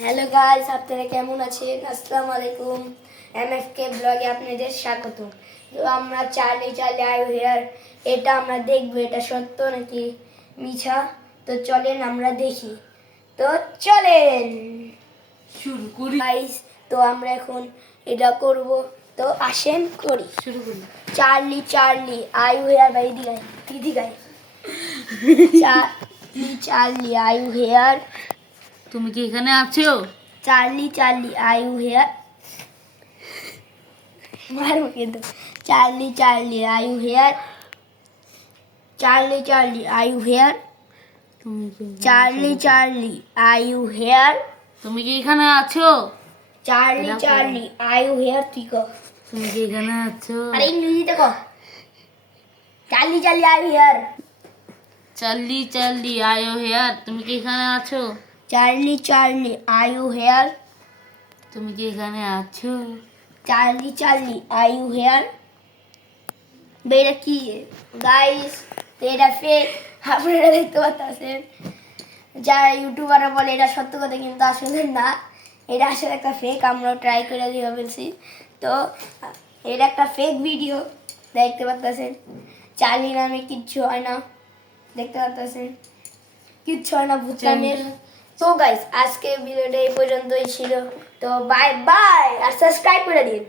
Hello guys, আপনারা কেমন আছেন? আসসালামু আলাইকুম। এমএফকে ব্লগে আপনাদের স্বাগত। তো আমরা চার্লি চার্লি আই হেয়ার এটা আমরা দেখবো, এটা সত্য নাকি মিছা। তো চলেন আমরা দেখি। তো চলেন শুরু করি। গাইস, তো আমরা এখন এটা করব। তো আসেন করি। শুরু করি। চার্লি চার্লি আই হেয়ার বাই দিদি গাই চার্লি চার্লি আই হেয়ার। তুমি কি এখানে আছো? চার্লি চার্লি আই হেয়ার মারবো কিন্তু। Charlie Charlie I here. Charlie Charlie I here. তুমি কি চার্লি চার্লি আই হেয়ার। তুমি কি এখানে আছো? Charlie Charlie I here. তুই কর। তুমি কি এখানে আছো? আরে ইংরেজিতে কর। Charlie Charlie I here. Charlie Charlie আয়ো হেয়ার। তুমি কি এখানে আছো? Charlie Charlie I here. তুমি কি এখানে আছো? Charlie Charlie I here. এটা কি গাইস? এটা ফেক। আপনারা দেখতে পাচ্ছেন, যারা ইউটিউবাররা বলে এটা সত্য কথা, কিন্তু আসলে না, এটা আসলে একটা ফেক। আমরাও ট্রাই করে দিয়ে ফেলছি। তো এটা একটা ফেক ভিডিও। দেখতে পাচ্ছেন, চার্লি নামে কিচ্ছু হয় না। দেখতে পাচ্ছেন, কিচ্ছু হয় না ভুটানের। তো গাইস, আজকে ভিডিওটা এই পর্যন্তই ছিল। তো বাই বাই, আর সাবস্ক্রাইব করে দিন।